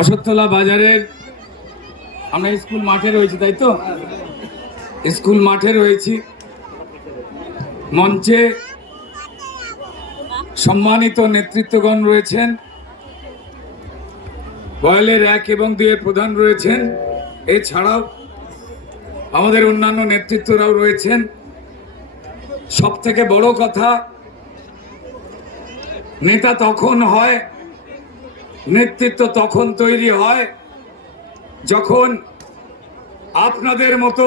অশোকতলা বাজারের আমরা স্কুল মাঠে রয়েছি তাই তো স্কুল মাঠে রয়েছি মঞ্চে সম্মানিত নেতৃত্বগণ রয়েছেন বয়েলের এক এবং দুয়ের প্রধান রয়েছেন এছাড়াও আমাদের অন্যান্য নেতৃত্বরাও রয়েছেন সব থেকে বড় কথা নেতা তখন হয় নেতৃত্ব তখন তৈরি হয় যখন আপনাদের মতো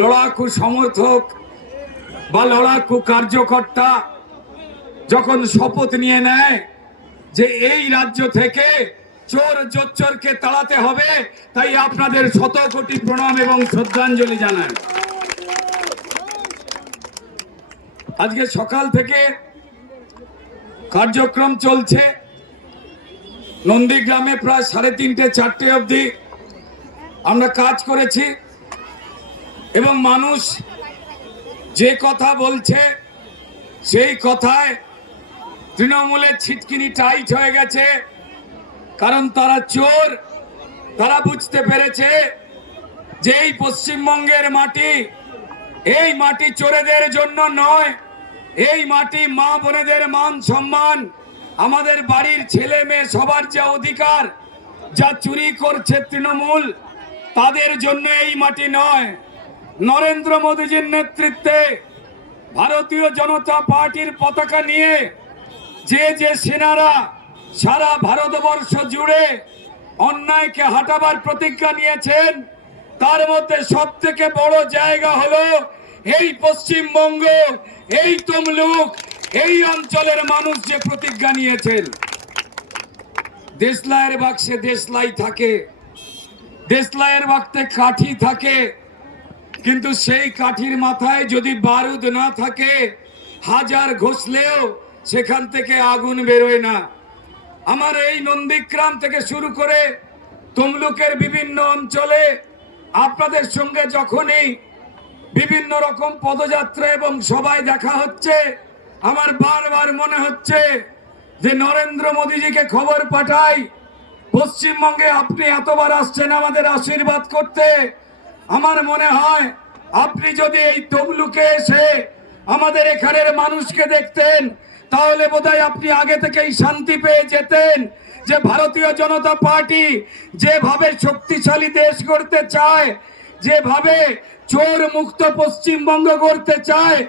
লড়াকু সমর্থক বা লড়াকু কার্যকর্তা যখন শপথ নিয়ে নেয় যে এই রাজ্য থেকে চোর জোচ্চরকে তাড়াতে হবে তাই আপনাদের শত কোটি প্রণাম এবং শ্রদ্ধাঞ্জলি জানান আজকে সকাল থেকে কার্যক্রম চলছে নন্দীগ্রামে প্রায় সাড়ে তিনটে চারটে অবধি আমরা কাজ করেছি এবং মানুষ যে কথা বলছে সেই কথায় তৃণমূলের ছিটকিনি টাইট হয়ে গেছে কারণ তারা চোর তারা বুঝতে পেরেছে যে এই পশ্চিমবঙ্গের মাটি এই মাটি চোরেদের জন্য নয় এই মাটি মা বোনেদের মান সম্মান আমাদের বাড়ির ছেলে মেয়ে সবার যে অধিকার যা চুরি করছে তৃণমূল তাদের জন্য এই মাটি নয় নরেন্দ্র মোদীজির নেতৃত্বে ভারতীয় জনতা পার্টির পতাকা নিয়ে যে যে সেনারা সারা ভারতবর্ষ জুড়ে অন্যায়কে হাঁটাবার প্রতিজ্ঞা নিয়েছেন তার মধ্যে সব থেকে বড় জায়গা হলো এই পশ্চিমবঙ্গ এই তমলুক এই অঞ্চলের মানুষ যে প্রতিজ্ঞা নিয়েছেন দেশলাইয়ের বাক্সে দেশলাই থাকে দেশলাইয়ের বাক্সে কাঠি থাকে কিন্তু সেই কাঠির মাথায় যদি বারুদ না থাকে হাজার ঘষলেও সেখান থেকে আগুন বেরোয় না আমার এই নন্দীগ্রাম থেকে শুরু করে তমলুকের বিভিন্ন অঞ্চলে আপনাদের সঙ্গে যখনই বিভিন্ন রকম পদযাত্রা এবং সবাই দেখা হচ্ছে আমার বারবার মনে হচ্ছে যে নরেন্দ্র মোদীজিকে খবর পাঠাই পশ্চিমবঙ্গে আপনি এতবার আসছেন আমাদের আশীর্বাদ করতে আমার মনে হয় আপনি যদি এই তবলুকে এসে আমাদের এখানের মানুষকে দেখতেন তাহলে বোধহয় আপনি আগে থেকেই শান্তি পেয়ে যেতেন যে ভারতীয় জনতা পার্টি যেভাবে শক্তিশালী দেশ করতে চায় যেভাবে চোর মুক্ত পশ্চিমবঙ্গ করতে চায়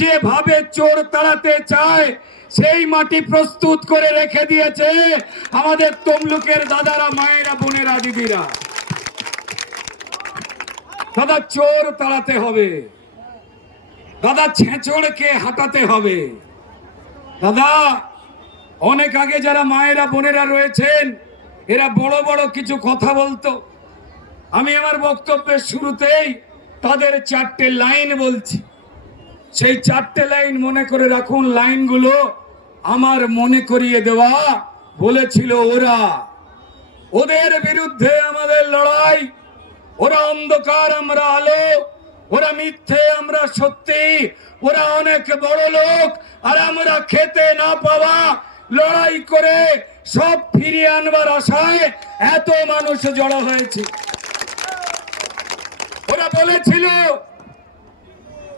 যেভাবে চোর তাড়াতে চায় সেই মাটি প্রস্তুত করে রেখে দিয়েছে আমাদের তমলুকের দাদারা মায়েরা বোনেরা দিদিরা দাদা চোর তাড়াতে হবে দাদা ছেঁচড়কে হাঁটাতে হবে দাদা অনেক আগে যারা মায়েরা বোনেরা রয়েছেন এরা বড় বড় কিছু কথা বলতো আমি আমার বক্তব্যের শুরুতেই তাদের চারটে লাইন বলছি সেই চারটে লাইন মনে করে রাখুন লাইনগুলো আমার মনে করিয়ে দেওয়া বলেছিল ওরা ওদের বিরুদ্ধে আমাদের লড়াই ওরা অন্ধকার আমরা আলো ওরা মিথ্যে আমরা সত্যি ওরা অনেক বড় লোক আর আমরা খেতে না পাওয়া লড়াই করে সব ফিরিয়ে আনবার আশায় এত মানুষ জড়ো হয়েছে ওরা বলেছিল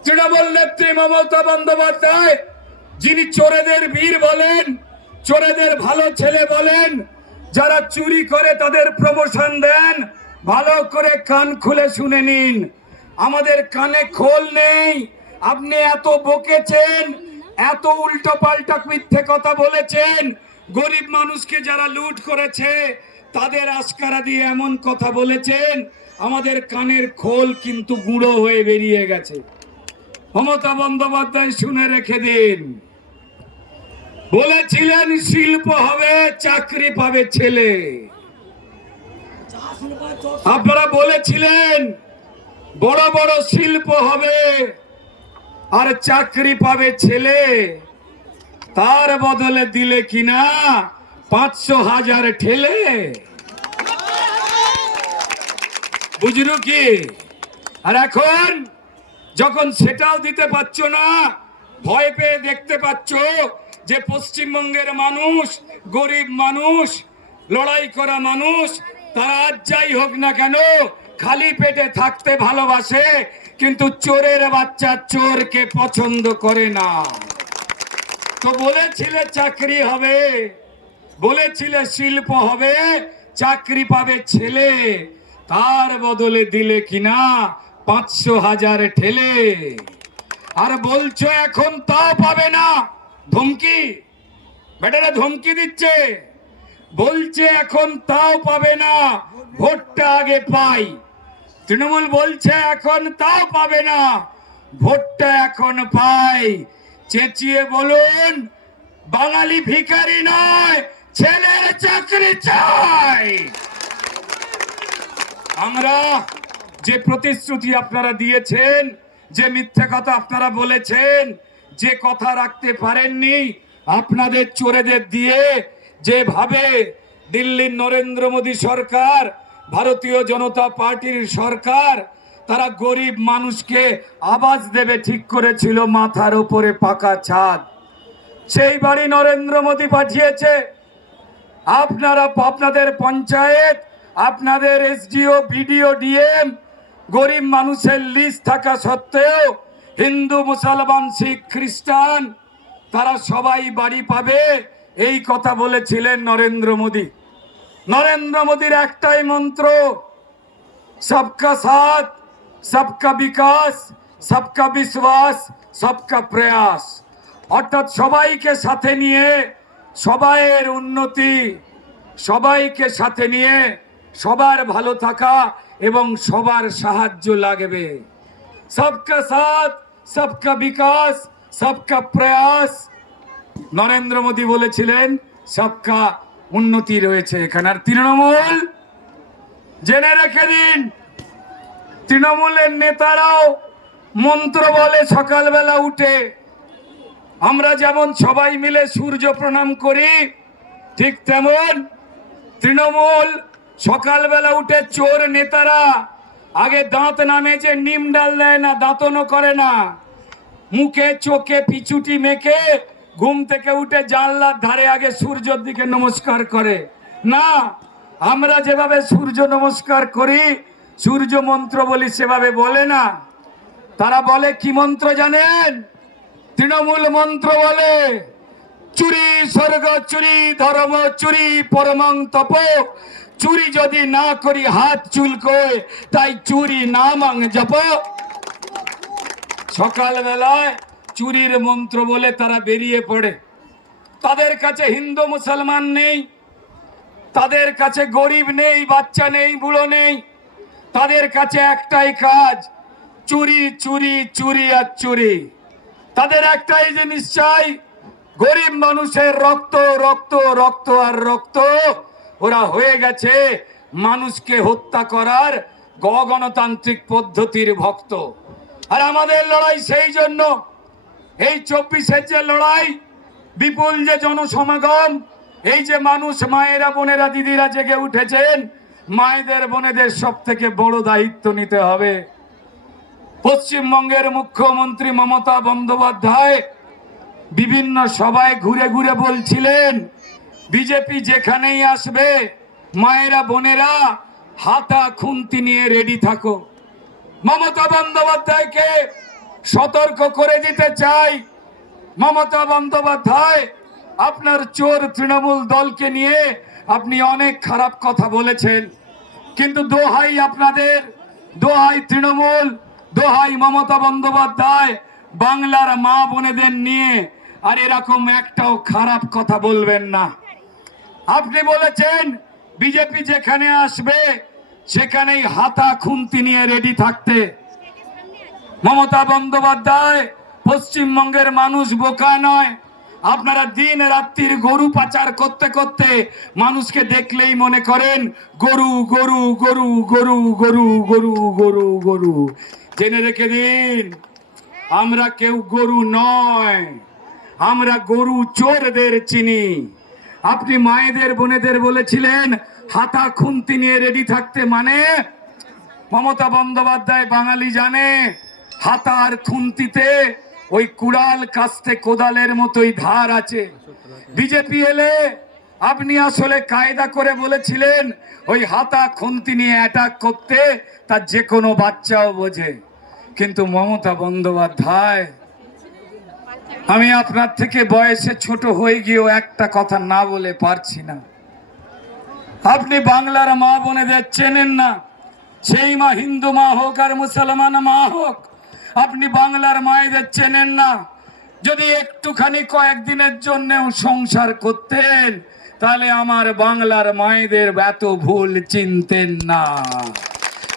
তৃণমূল নেত্রী মমতা বন্দ্যোপাধ্যায় যিনি চোরেদের বীর বলেন চোরেদের ভালো ছেলে বলেন যারা চুরি করে তাদের প্রমোশন দেন ভালো করে কান খুলে শুনে নিন আমাদের কানে খোল নেই আপনি এত বকেছেন এত উল্টো পাল্টা মিথ্যে কথা বলেছেন গরিব মানুষকে যারা লুট করেছে তাদের আস্কারা দিয়ে এমন কথা বলেছেন আমাদের কানের খোল কিন্তু গুঁড়ো হয়ে বেরিয়ে গেছে মমতা বন্দ্যোপাধ্যায় শুনে রেখে দিন বলেছিলেন শিল্প হবে চাকরি পাবে ছেলে আপনারা বলেছিলেন বড় বড় শিল্প হবে আর চাকরি পাবে ছেলে তার বদলে দিলে কিনা পাঁচশো হাজার ঠেলে বুঝলু কি আর এখন যখন সেটাও দিতে পারছো না ভয় পেয়ে দেখতে পাচ্ছ যে পশ্চিমবঙ্গের মানুষ গরিব মানুষ লড়াই করা মানুষ তারা যাই হোক না কেন খালি পেটে থাকতে ভালোবাসে কিন্তু চোরের বাচ্চা চোরকে পছন্দ করে না তো বলেছিলে চাকরি হবে বলেছিলে শিল্প হবে চাকরি পাবে ছেলে তার বদলে দিলে কিনা পাঁচশো হাজার ঠেলে আর বলছো এখন তাও পাবে না ধমকি বেটারা ধমকি দিচ্ছে বলছে এখন তাও পাবে না ভোটটা আগে পাই তৃণমূল বলছে এখন তাও পাবে না ভোটটা এখন পাই চেঁচিয়ে বলুন বাঙালি ভিকারি নয় ছেলের চাকরি চাই আমরা যে প্রতিশ্রুতি আপনারা দিয়েছেন যে মিথ্যে কথা আপনারা বলেছেন যে কথা রাখতে পারেননি আপনাদের চোরেদের দিয়ে যেভাবে দিল্লির নরেন্দ্র মোদী সরকার ভারতীয় জনতা পার্টির সরকার তারা গরিব মানুষকে আবাস দেবে ঠিক করেছিল মাথার উপরে পাকা ছাদ সেই বাড়ি নরেন্দ্র মোদী পাঠিয়েছে আপনারা আপনাদের পঞ্চায়েত আপনাদের এসডিও বিডিও ডিএম গরিব মানুষের লিস্ট থাকা সত্ত্বেও হিন্দু মুসলমান শিখ খ্রিস্টান তারা সবাই বাড়ি পাবে এই কথা বলেছিলেন নরেন্দ্র মোদী নরেন্দ্র মোদীর একটাই মন্ত্র সবকা সাথ সবকা বিকাশ সবকা বিশ্বাস সবকা প্রয়াস অর্থাৎ সবাইকে সাথে নিয়ে সবাইয়ের উন্নতি সবাইকে সাথে নিয়ে সবার ভালো থাকা এবং সবার সাহায্য লাগবে সবকা সাথ সবকা বিকাশ সবকা প্রয়াস নরেন্দ্র মোদী বলেছিলেন সবকা উন্নতি রয়েছে এখানে আর তৃণমূল জেনে রেখে দিন তৃণমূলের নেতারাও মন্ত্র বলে সকালবেলা উঠে আমরা যেমন সবাই মিলে সূর্য প্রণাম করি ঠিক তেমন তৃণমূল সকালবেলা উঠে চোর নেতারা আগে দাঁত নামে যে নিম ডাল দেয় না দাঁতনও করে না মুখে চোখে পিছুটি মেখে ঘুম থেকে উঠে জানলার ধারে আগে সূর্যর দিকে নমস্কার করে না আমরা যেভাবে সূর্য নমস্কার করি সূর্য মন্ত্র বলি সেভাবে বলে না তারা বলে কি মন্ত্র জানেন তৃণমূল মন্ত্র বলে চুরি স্বর্গ চুরি ধর্ম চুরি পরমং তপ চুরি যদি না করি হাত চুলকোয় তাই চুরি না মাং জপ সকালবেলায় চুরির মন্ত্র বলে তারা বেরিয়ে পড়ে তাদের কাছে হিন্দু মুসলমান নেই তাদের কাছে গরিব নেই বাচ্চা নেই বুড়ো নেই তাদের কাছে একটাই কাজ চুরি চুরি চুরি আর চুরি তাদের একটাই জিনিস চাই গরিব মানুষের রক্ত রক্ত রক্ত আর রক্ত ওরা হয়ে গেছে মানুষকে হত্যা করার গণতান্ত্রিক পদ্ধতির ভক্ত আর আমাদের লড়াই সেই জন্য এই চব্বিশের যে লড়াই বিপুল যে জনসমাগম এই যে মানুষ মায়েরা বোনেরা দিদিরা জেগে উঠেছেন মায়েদের বোনেদের সব থেকে বড় দায়িত্ব নিতে হবে পশ্চিমবঙ্গের মুখ্যমন্ত্রী মমতা বন্দ্যোপাধ্যায় বিভিন্ন সভায় ঘুরে ঘুরে বলছিলেন বিজেপি যেখানেই আসবে মায়েরা বোনেরা হাতা খুন্তি নিয়ে রেডি থাকো মমতা বন্দ্যোপাধ্যায়কে সতর্ক করে দিতে চাই মমতা বন্দ্যোপাধ্যায় আপনার চোর তৃণমূল দলকে নিয়ে আপনি অনেক খারাপ কথা বলেছেন কিন্তু দোহাই আপনাদের দোহাই তৃণমূল দোহাই মমতা বন্দ্যোপাধ্যায় বাংলার মা বোনেদের নিয়ে আর এরকম একটাও খারাপ কথা বলবেন না আপনি বলেছেন বিজেপি যেখানে আসবে সেখানেই হাতা খুন্তি নিয়ে রেডি থাকতে মমতা বন্দ্যোপাধ্যায় পশ্চিমবঙ্গের মানুষ বোকা নয় আপনারা দিন রাত্রির গরু পাচার করতে করতে মানুষকে দেখলেই মনে করেন গরু গরু গরু গরু গরু গরু গরু গরু জেনে রেখে দিন আমরা কেউ গরু নয় আমরা গরু চোরদের চিনি আপনি মায়েদের বোনেদের বলেছিলেন হাতা খুন্তি নিয়ে রেডি থাকতে মানে মমতা বন্দ্যোপাধ্যায় বাঙালি জানে হাতা আর খুন্তিতে ওই কুড়াল কাস্তে কোদালের মতোই ধার আছে বিজেপি এলে আপনি আসলে কায়দা করে বলেছিলেন ওই হাতা খুন্তি নিয়ে অ্যাটাক করতে তার যে কোনো বাচ্চাও বোঝে কিন্তু মমতা বন্দ্যোপাধ্যায় আমি আপনার থেকে বয়সে ছোট হয়ে গিয়েও একটা কথা না বলে পারছি না আপনি বাংলার মা বোনেদের চেনেন না সেই মা হিন্দু মা হোক আর মুসলমান মা হোক আপনি বাংলার মায়েদের চেনেন না যদি একটুখানি কয়েকদিনের জন্যেও সংসার করতেন তাহলে আমার বাংলার মায়েদের এত ভুল চিনতেন না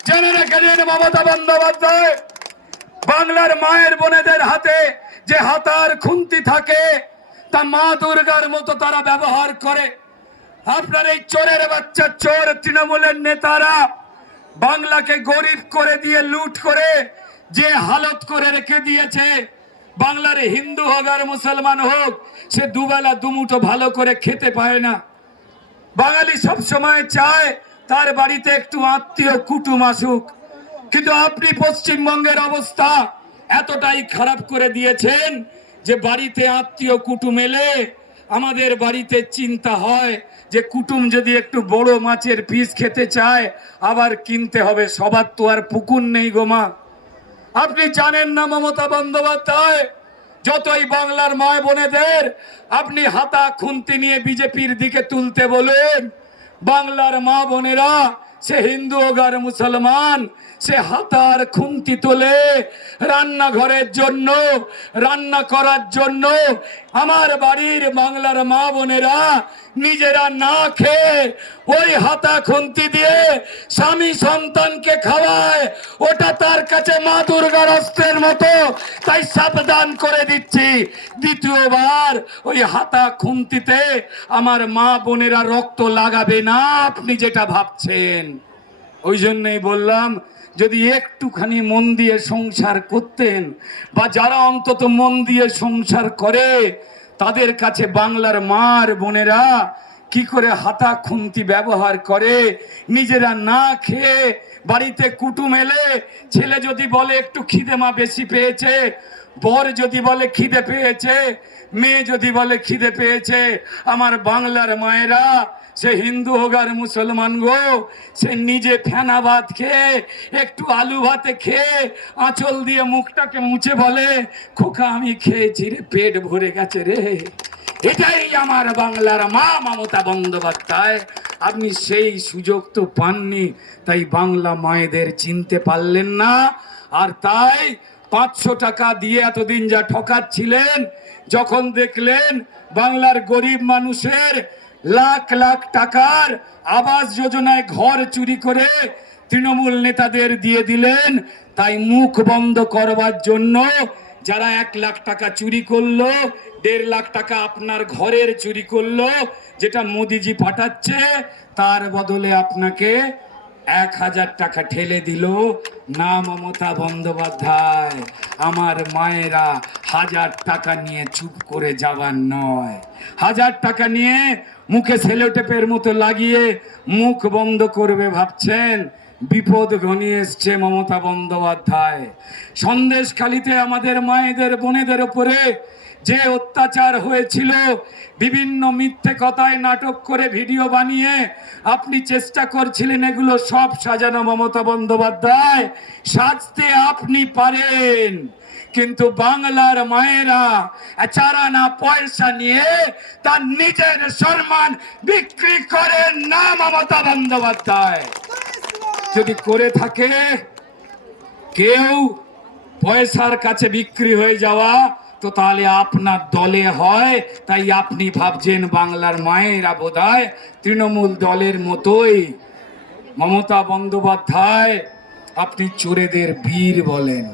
জেনে রেখে দিন মমতা বন্দ্যোপাধ্যায় বাংলার মায়ের বোনেদের হাতে যে হাতার খুন্তি থাকে তা মা দুর্গার মতো তারা ব্যবহার করে আপনার এই চোরের বাচ্চা চোর তৃণমূলের নেতারা বাংলাকে গরিব করে দিয়ে লুট করে যে হালত করে রেখে দিয়েছে বাংলার হিন্দু হোক আর মুসলমান হোক সে দুবেলা দুমুটো ভালো করে খেতে পায় না বাঙালি সব সময় চায় তার বাড়িতে একটু আত্মীয় কুটুম আসুক কিন্তু আপনি পশ্চিমবঙ্গের অবস্থা এতটাই খারাপ করে দিয়েছেন যে বাড়িতে আত্মীয় কুটুম এলে আমাদের বাড়িতে চিন্তা হয় যে কুটুম যদি একটু বড় মাছের পিস খেতে চায় আবার কিনতে হবে সবার তো আর পুকুর নেই গোমা আপনি জানেন না মমতা বন্দ্যোপাধ্যায় যতই বাংলার মায় বোনেদের আপনি হাতা খুন্তি নিয়ে বিজেপির দিকে তুলতে বলেন বাংলার মা বোনেরা সে হিন্দু হোক আর মুসলমান সে হাতার খুন্তি তোলে রান্নাঘরের জন্য রান্না করার জন্য আমার বাড়ির বাংলার মা বোনেরা নিজেরা না খেয়ে ওই হাতা খুন্তি দিয়ে স্বামী সন্তানকে খাওয়ায় ওটা তার কাছে মা দুর্গার অস্ত্রের মতো তাই সাবধান করে দিচ্ছি দ্বিতীয়বার ওই হাতা খুন্তিতে আমার মা বোনেরা রক্ত লাগাবে না আপনি যেটা ভাবছেন ওই জন্যই বললাম যদি একটুখানি মন দিয়ে সংসার করতেন বা যারা অন্তত মন দিয়ে সংসার করে তাদের কাছে বাংলার মার বোনেরা কি করে হাতা খুন্তি ব্যবহার করে নিজেরা না খেয়ে বাড়িতে কুটুম এলে ছেলে যদি বলে একটু খিদে মা বেশি পেয়েছে বর যদি বলে খিদে পেয়েছে মেয়ে যদি বলে খিদে পেয়েছে আমার বাংলার মায়েরা সে হিন্দু হোক আর মুসলমান গো সে নিজে ফেনা ভাত খেয়ে একটু আলু ভাতে খেয়ে আঁচল দিয়ে মুখটাকে মুছে বলে খোকা আমি খেয়েছি রে পেট ভরে গেছে রে এটাই আমার বাংলার মা মমতা বন্দ্যোপাধ্যায় আপনি সেই সুযোগ তো পাননি তাই বাংলা মায়েদের চিনতে পারলেন না আর তাই পাঁচশো টাকা দিয়ে এতদিন যা ঠকাচ্ছিলেন যখন দেখলেন বাংলার গরিব মানুষের লাখ লাখ টাকার আবাস যোজনায় ঘর চুরি করে তৃণমূল নেতাদের দিয়ে দিলেন তাই মুখ বন্ধ করবার জন্য যারা এক লাখ টাকা চুরি করলো দেড় লাখ টাকা আপনার ঘরের চুরি করলো যেটা মোদিজি পাঠাচ্ছে তার বদলে আপনাকে এক হাজার টাকা ঠেলে দিল না মমতা বন্দ্যোপাধ্যায় আমার মায়েরা হাজার টাকা নিয়ে চুপ করে যাবার নয় হাজার টাকা নিয়ে মুখে সেলোটেপের মতো লাগিয়ে মুখ বন্ধ করবে ভাবছেন বিপদ ঘনিয়ে এসছে মমতা বন্দ্যোপাধ্যায় সন্দেশখালিতে আমাদের মায়েদের বোনেদের ওপরে যে অত্যাচার হয়েছিল বিভিন্ন মিথ্যে কথায় নাটক করে ভিডিও বানিয়ে আপনি চেষ্টা করছিলেন এগুলো সব সাজানো মমতা বন্দ্যোপাধ্যায় সাজতে আপনি পারেন কিন্তু বাংলার মায়েরা চারা না পয়সা নিয়ে তার নিজের সম্মান বিক্রি করেন না মমতা বন্দ্যোপাধ্যায় যদি করে থাকে কেউ পয়সার কাছে বিক্রি হয়ে যাওয়া তো তাহলে আপনার দলে হয় তাই আপনি ভাবছেন বাংলার মায়েরা বোধ তৃণমূল দলের মতোই মমতা বন্দ্যোপাধ্যায় আপনি চোরেদের বীর বলেন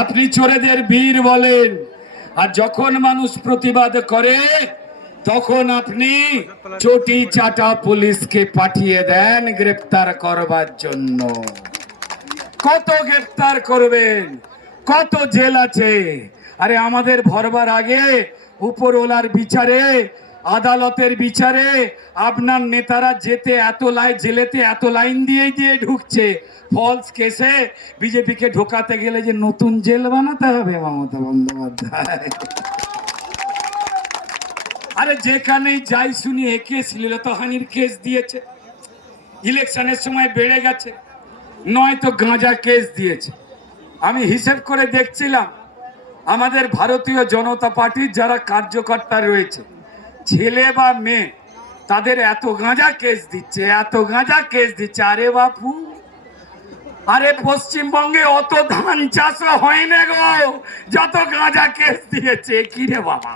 আপনি চোরেদের বীর বলেন আর যখন মানুষ প্রতিবাদ করে তখন আপনি চটি চাটা পুলিশকে পাঠিয়ে দেন গ্রেপ্তার করবার জন্য কত গ্রেপ্তার করবেন কত জেল আছে আরে আমাদের ভরবার আগে উপরওয়ালার বিচারে আদালতের বিচারে আপনার নেতারা যেতে এত লাইন জেলেতে এত লাইন দিয়ে দিয়ে ঢুকছে ফলস কেসে বিজেপিকে ঢোকাতে গেলে যে নতুন জেল বানাতে হবে মমতা বন্দ্যোপাধ্যায় আরে যেখানেই যাই শুনি একে শ্লীলতাহানির কেস দিয়েছে ইলেকশনের সময় বেড়ে গেছে নয়তো গাঁজা কেস দিয়েছে আমি হিসেব করে দেখছিলাম আমাদের ভারতীয় জনতা পার্টির যারা কার্যকর্তা রয়েছে ছেলে বা মেয়ে তাদের এত গাঁজা কেস দিচ্ছে এত গাঁজা কেস দিচ্ছে আরে বাপু আরে পশ্চিমবঙ্গে অত ধান চাষও হয় না গো যত গাঁজা কেস দিয়েছে কিরে বাবা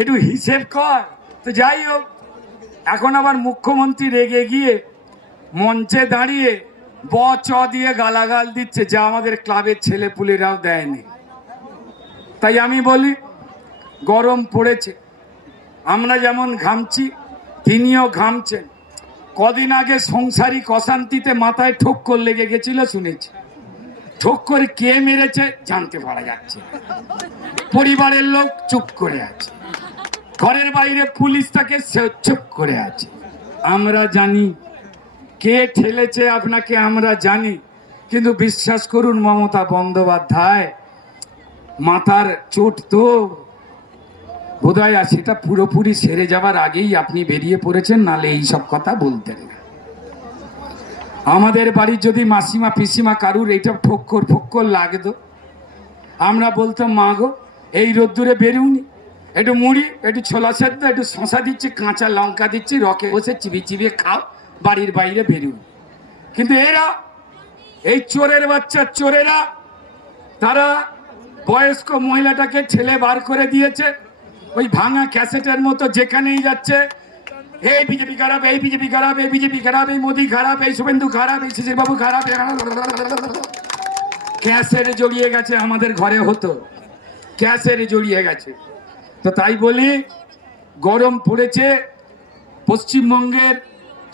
একটু হিসেব কর তো যাই হোক এখন আবার মুখ্যমন্ত্রী রেগে গিয়ে মঞ্চে দাঁড়িয়ে ব চ দিয়ে গালাগাল দিচ্ছে যা আমাদের ক্লাবের ছেলে পুলেরাও দেয়নি তাই আমি বলি গরম পড়েছে আমরা যেমন ঘামছি তিনিও ঘামছেন কদিন আগে সংসারিক অশান্তিতে মাথায় ঠোক্কর লেগে গেছিল শুনেছি ঠোক্কর কে মেরেছে জানতে পারা যাচ্ছে পরিবারের লোক চুপ করে আছে ঘরের বাইরে পুলিশ তাকে চুপ করে আছে আমরা জানি কে ঠেলেছে আপনাকে আমরা জানি কিন্তু বিশ্বাস করুন মমতা বন্দ্যোপাধ্যায় মাথার চোট তো বোধহয় সেটা পুরোপুরি সেরে যাবার আগেই আপনি বেরিয়ে পড়েছেন নালে এই সব কথা বলতেন না আমাদের বাড়ির যদি মাসিমা পিসিমা কারুর এইটা ঠক্কর ফক্কর লাগতো আমরা বলতাম মা গো এই রোদ্দুরে বেরুনি একটু মুড়ি একটু ছোলা সেদ্ধ একটু শশা দিচ্ছি কাঁচা লঙ্কা দিচ্ছি রকে বসে চিবিয়ে চিবিয়ে খাও বাড়ির বাইরে বেরুন কিন্তু এরা এই চোরের বাচ্চা চোরেরা তারা বয়স্ক মহিলাটাকে ছেলে বার করে দিয়েছে ওই ভাঙা ক্যাসেটের মতো যেখানেই যাচ্ছে এই বিজেপি খারাপ এই বিজেপি খারাপ এই বিজেপি খারাপ এই মোদি খারাপ এই শুভেন্দু খারাপ এই শিশিরবাবু খারাপ ক্যাসের জড়িয়ে গেছে আমাদের ঘরে হতো ক্যাসের জড়িয়ে গেছে তো তাই বলি গরম পড়েছে পশ্চিমবঙ্গের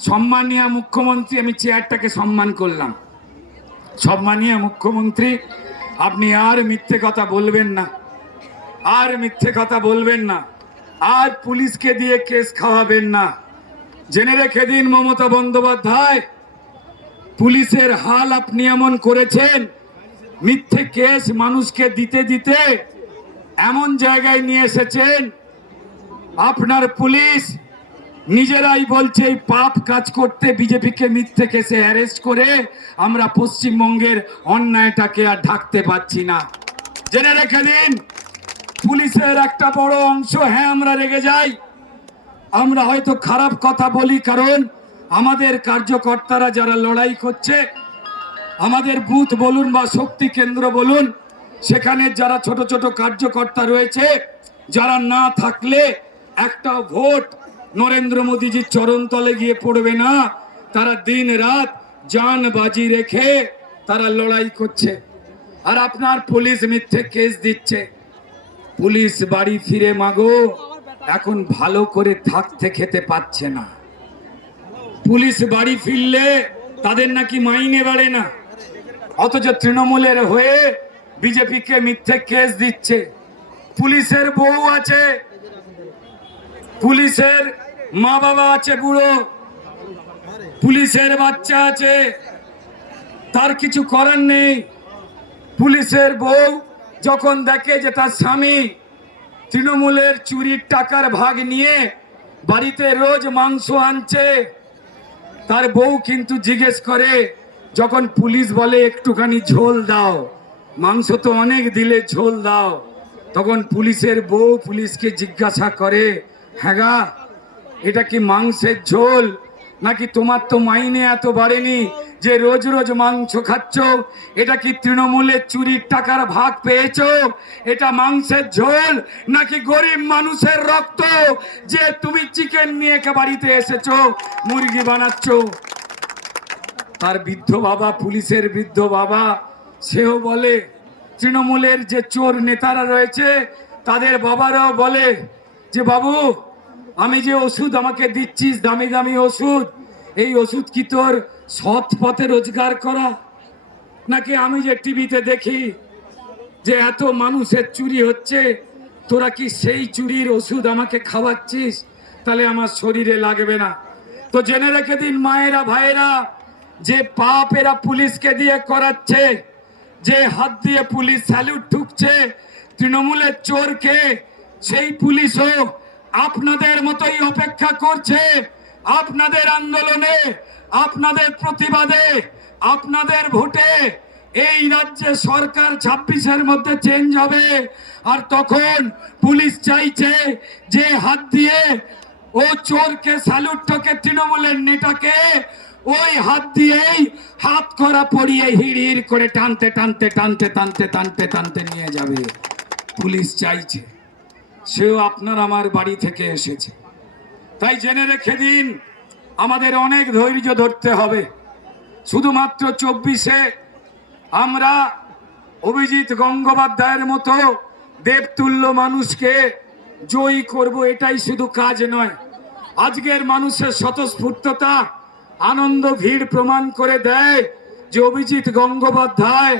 সম্মানীয় মুখ্যমন্ত্রী আমি চেয়ারটাকে সম্মান করলাম সম্মানীয় মুখ্যমন্ত্রী আপনি আর মিথ্যে কথা বলবেন না আর মিথ্যে কথা বলবেন না আর পুলিশকে দিয়ে কেস খাওয়াবেন না জেনে রেখে দিন মমতা বন্দ্যোপাধ্যায় পুলিশের হাল আপনি এমন করেছেন মিথ্যে কেস মানুষকে দিতে দিতে এমন জায়গায় নিয়ে এসেছেন আপনার পুলিশ নিজেরাই বলছে এই পাপ কাজ করতে বিজেপিকে মিথ্যে কেসে অ্যারেস্ট করে আমরা পশ্চিমবঙ্গের অন্যায়টাকে আর ঢাকতে পাচ্ছি না জেনে রেখে দিন পুলিশের একটা বড় অংশ হ্যাঁ আমরা রেগে যাই আমরা হয়তো খারাপ কথা বলি কারণ আমাদের কার্যকর্তারা যারা লড়াই করছে আমাদের বুথ বলুন বা শক্তি কেন্দ্র বলুন সেখানে যারা ছোট ছোট কার্যকর্তা রয়েছে যারা না থাকলে একটা ভোট নরেন্দ্র চরণ তলে গিয়ে পড়বে না তারা দিন রাত যান বাজি রেখে তারা লড়াই করছে আর আপনার পুলিশ মিথ্যে কেস দিচ্ছে পুলিশ বাড়ি ফিরে মাগো এখন ভালো করে থাকতে খেতে পাচ্ছে না পুলিশ বাড়ি ফিরলে তাদের নাকি মাইনে বাড়ে না অথচ তৃণমূলের হয়ে বিজেপিকে মিথ্যে কেস দিচ্ছে পুলিশের বউ আছে পুলিশের মা বাবা আছে বুড়ো পুলিশের বাচ্চা আছে তার কিছু করার নেই পুলিশের বউ যখন দেখে যে তার স্বামী তৃণমূলের চুরির টাকার ভাগ নিয়ে বাড়িতে রোজ মাংস আনছে তার বউ কিন্তু জিজ্ঞেস করে যখন পুলিশ বলে একটুখানি ঝোল দাও মাংস তো অনেক দিলে ঝোল দাও তখন পুলিশের বউ পুলিশকে জিজ্ঞাসা করে হ্যাঁ এটা কি মাংসের ঝোল নাকি তোমার তো মাইনে এত বাড়েনি যে রোজ রোজ মাংস খাচ্ছ এটা কি তৃণমূলের চুরির টাকার ভাগ পেয়েছ এটা মাংসের ঝোল নাকি গরিব মানুষের রক্ত যে তুমি চিকেন নিয়ে বাড়িতে এসেছ মুরগি বানাচ্ছ তার বৃদ্ধ বাবা পুলিশের বৃদ্ধ বাবা সেও বলে তৃণমূলের যে চোর নেতারা রয়েছে তাদের বাবারাও বলে যে বাবু আমি যে ওষুধ আমাকে দিচ্ছিস দামি দামি ওষুধ এই ওষুধ কি তোর সৎ পথে রোজগার করা নাকি আমি যে টিভিতে দেখি যে এত মানুষের চুরি হচ্ছে তোরা কি সেই চুরির ওষুধ আমাকে খাওয়াচ্ছিস তাহলে আমার শরীরে লাগবে না তো জেনে রেখে দিন মায়েরা ভাইয়েরা যে পাপ এরা পুলিশকে দিয়ে করাচ্ছে যে হাত দিয়ে পুলিশ স্যালুট ঠুকছে তৃণমূলের চোরকে সেই পুলিশও আপনাদের মতোই অপেক্ষা করছে আপনাদের আন্দোলনে আপনাদের প্রতিবাদে আপনাদের ভোটে এই রাজ্যে সরকার ছাব্বিশের মধ্যে চেঞ্জ হবে আর তখন পুলিশ চাইছে যে হাত দিয়ে ও চোরকে স্যালুট ঠকে তৃণমূলের নেতাকে ওই হাত দিয়েই হাত করা পড়িয়ে হিড় হিড় করে টানতে টানতে টানতে টানতে টানতে টানতে নিয়ে যাবে পুলিশ চাইছে সেও আপনার আমার বাড়ি থেকে এসেছে তাই জেনে রেখে দিন আমাদের অনেক ধৈর্য ধরতে হবে শুধুমাত্র চব্বিশে আমরা অভিজিৎ গঙ্গোপাধ্যায়ের মতো দেবতুল্য মানুষকে জয়ী করব এটাই শুধু কাজ নয় আজকের মানুষের স্বতঃস্ফূর্ততা আনন্দ ভিড় প্রমাণ করে দেয় যে অভিজিৎ গঙ্গোপাধ্যায়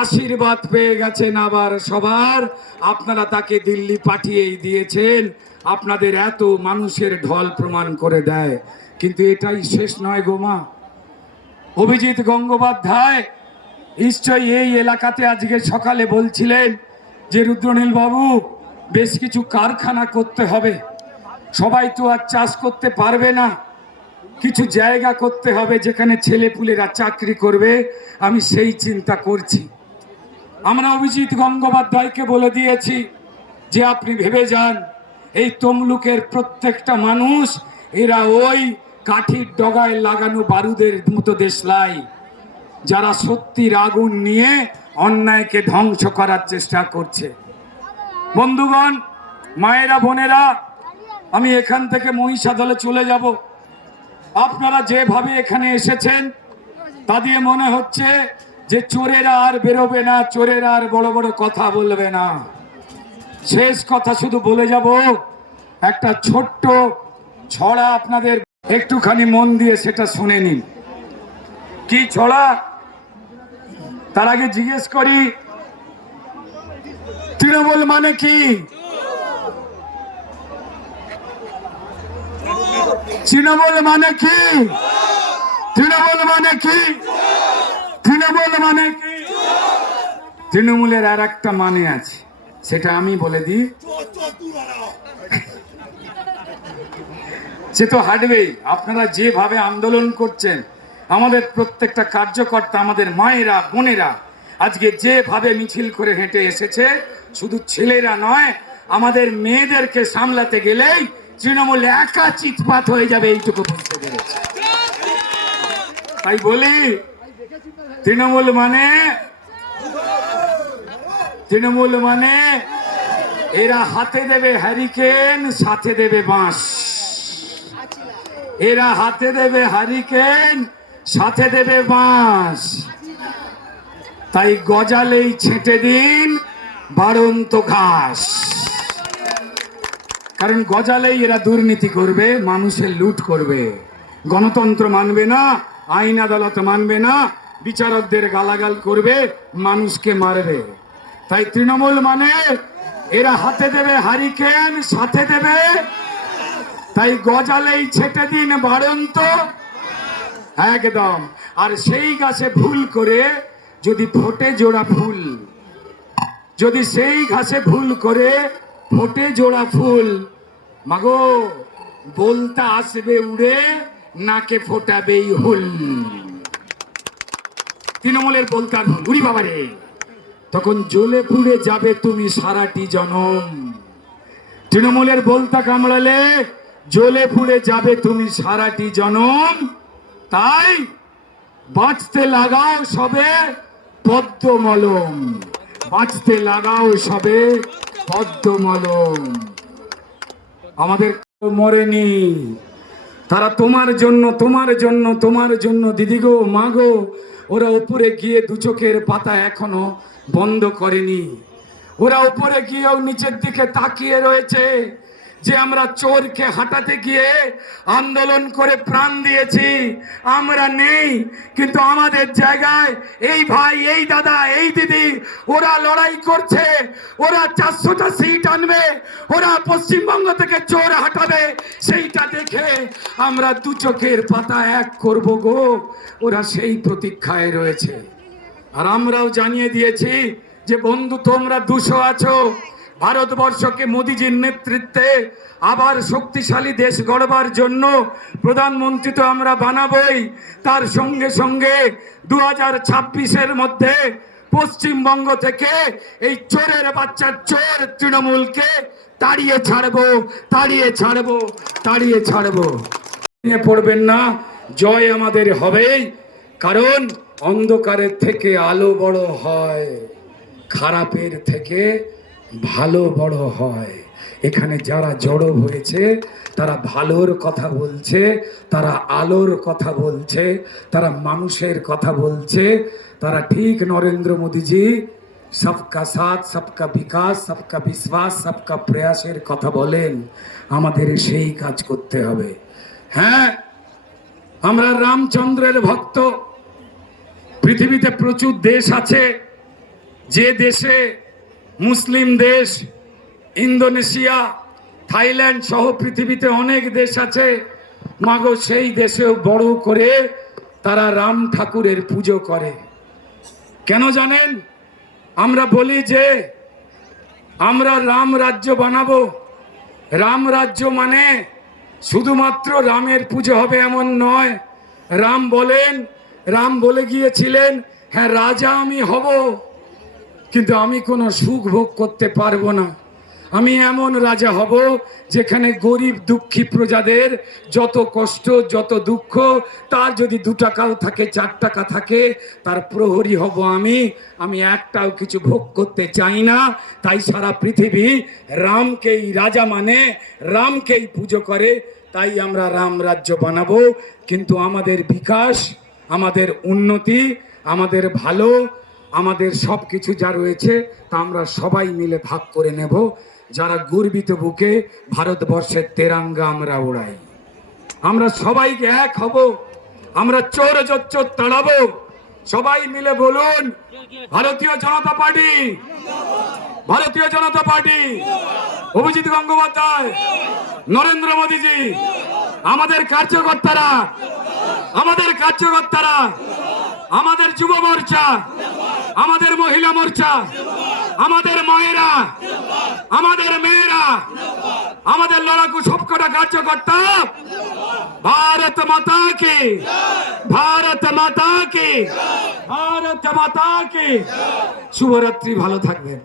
আশীর্বাদ পেয়ে গেছেন আবার সবার আপনারা তাকে দিল্লি পাঠিয়েই দিয়েছেন আপনাদের এত মানুষের ঢল প্রমাণ করে দেয় কিন্তু এটাই শেষ নয় গোমা অভিজিৎ গঙ্গোপাধ্যায় নিশ্চয়ই এই এলাকাতে আজকে সকালে বলছিলেন যে রুদ্রনীল বাবু বেশ কিছু কারখানা করতে হবে সবাই তো আর চাষ করতে পারবে না কিছু জায়গা করতে হবে যেখানে ছেলে পুলেরা চাকরি করবে আমি সেই চিন্তা করছি আমরা অভিজিৎ গঙ্গোপাধ্যায়কে বলে দিয়েছি যে আপনি ভেবে যান এই তমলুকের প্রত্যেকটা মানুষ এরা ওই কাঠির ডগায় লাগানো বারুদের মতো দেশলাই যারা সত্যির আগুন নিয়ে অন্যায়কে ধ্বংস করার চেষ্টা করছে বন্ধুগণ মায়েরা বোনেরা আমি এখান থেকে মহিষা দলে চলে যাব আপনারা যেভাবে এখানে এসেছেন তা দিয়ে মনে হচ্ছে যে চোরেরা আর বেরোবে না চোরেরা আর বড় বড় কথা বলবে না শেষ কথা শুধু বলে যাব একটা ছোট্ট ছড়া আপনাদের একটুখানি মন দিয়ে সেটা শুনে নিন কি ছড়া তার আগে জিজ্ঞেস করি তৃণমূল মানে কি তৃণমূল মানে কি তৃণমূল মানে কি তৃণমূল মানে কি তৃণমূলের আর একটা মানে আছে সেটা আমি বলে দিই সে তো হাঁটবেই আপনারা যেভাবে আন্দোলন করছেন আমাদের প্রত্যেকটা কার্যকর্তা আমাদের মায়েরা বোনেরা আজকে যেভাবে মিছিল করে হেঁটে এসেছে শুধু ছেলেরা নয় আমাদের মেয়েদেরকে সামলাতে গেলেই তৃণমূল একা চিৎপাত হয়ে যাবে এইটুকু বুঝতে পেরেছে তাই বলি তৃণমূল মানে তৃণমূল মানে এরা হাতে দেবে হ্যারিকেন সাথে দেবে বাঁশ এরা হাতে দেবে হারিকেন সাথে দেবে বাঁশ তাই গজালেই ছেঁটে দিন বারন্ত ঘাস কারণ গজালেই এরা দুর্নীতি করবে মানুষের লুট করবে গণতন্ত্র মানবে না আইন আদালত মানবে না বিচারকদের গালাগাল করবে মানুষকে মারবে তাই তৃণমূল মানে এরা হাতে দেবে হারিকেন সাথে দেবে তাই গজালেই ছেটে দিন বাড়ন্ত একদম আর সেই গাছে ভুল করে যদি ফোটে জোড়া ফুল যদি সেই ঘাসে ভুল করে ফোটে জোড়া ফুল মাগো বলতা আসবে উড়ে নাকে ফোটাবেই হুল তৃণমূলের বলকান বুড়ি বাবারে তখন জ্বলে পুড়ে যাবে তুমি সারাটি জনম তৃণমূলের বলতা কামড়ালে জ্বলে পুড়ে যাবে তুমি সারাটি জনম তাই বাঁচতে লাগাও সবে পদ্মমলম বাঁচতে লাগাও সবে পদ্মমলম আমাদের মরেনি তারা তোমার জন্য তোমার জন্য তোমার জন্য দিদিগো গো ওরা উপরে গিয়ে দু চোখের পাতা এখনো বন্ধ করেনি ওরা উপরে গিয়েও নিচের দিকে তাকিয়ে রয়েছে যে আমরা চোরকে হাঁটাতে গিয়ে আন্দোলন করে প্রাণ দিয়েছি আমরা নেই কিন্তু আমাদের জায়গায় এই ভাই এই দাদা এই দিদি ওরা লড়াই করছে ওরা চারশোটা সিট আনবে ওরা পশ্চিমবঙ্গ থেকে চোর হাঁটাবে সেইটা দেখে আমরা দু চোখের পাতা এক করব গো ওরা সেই প্রতীক্ষায় রয়েছে আর আমরাও জানিয়ে দিয়েছি যে বন্ধু তোমরা দুশো আছো ভারতবর্ষকে মোদীজির নেতৃত্বে আবার শক্তিশালী দেশ গড়বার জন্য প্রধানমন্ত্রী তো আমরা বানাবই তার সঙ্গে সঙ্গে দু হাজার মধ্যে পশ্চিমবঙ্গ থেকে এই চোরের বাচ্চার চোর তৃণমূলকে তাড়িয়ে ছাড়বো তাড়িয়ে ছাড়বো তাড়িয়ে ছাড়বো নিয়ে পড়বেন না জয় আমাদের হবেই কারণ অন্ধকারের থেকে আলো বড় হয় খারাপের থেকে ভালো বড় হয় এখানে যারা জড়ো হয়েছে তারা ভালোর কথা বলছে তারা আলোর কথা বলছে তারা মানুষের কথা বলছে তারা ঠিক নরেন্দ্র মোদীজি সবকা সাথ সবকা বিকাশ সবকা বিশ্বাস সবকা প্রয়াসের কথা বলেন আমাদের সেই কাজ করতে হবে হ্যাঁ আমরা রামচন্দ্রের ভক্ত পৃথিবীতে প্রচুর দেশ আছে যে দেশে মুসলিম দেশ ইন্দোনেশিয়া থাইল্যান্ড সহ পৃথিবীতে অনেক দেশ আছে মাগো সেই দেশেও বড় করে তারা রাম ঠাকুরের পুজো করে কেন জানেন আমরা বলি যে আমরা রাম রাজ্য বানাবো রাম রাজ্য মানে শুধুমাত্র রামের পুজো হবে এমন নয় রাম বলেন রাম বলে গিয়েছিলেন হ্যাঁ রাজা আমি হব কিন্তু আমি কোনো সুখ ভোগ করতে পারবো না আমি এমন রাজা হব যেখানে গরিব দুঃখী প্রজাদের যত কষ্ট যত দুঃখ তার যদি দু টাকাও থাকে চার টাকা থাকে তার প্রহরী হব আমি আমি একটাও কিছু ভোগ করতে চাই না তাই সারা পৃথিবী রামকেই রাজা মানে রামকেই পুজো করে তাই আমরা রাম রাজ্য বানাবো কিন্তু আমাদের বিকাশ আমাদের উন্নতি আমাদের ভালো আমাদের সব কিছু যা রয়েছে তা আমরা সবাই মিলে ভাগ করে নেব যারা গর্বিত বুকে ভারতবর্ষের তেরাঙ্গা আমরা ওড়াই আমরা সবাইকে এক হব আমরা চোর চোর তাড়াবো সবাই মিলে বলুন ভারতীয় জনতা পার্টি ভারতীয় জনতা পার্টি অভিজিৎ গঙ্গোপাধ্যায় নরেন্দ্র মোদীজি আমাদের কার্যকর্তারা আমাদের কার্যকর্তারা আমাদের যুব মোর্চা আমাদের মহিলা মোর্চা আমাদের মায়েরা আমাদের মেয়েরা আমাদের লড়াকু সবকটা কার্যকর্তা ভারত মাতা কে ভারত মাতা কে ভারত মাতা কে শুভরাত্রি ভালো থাকবেন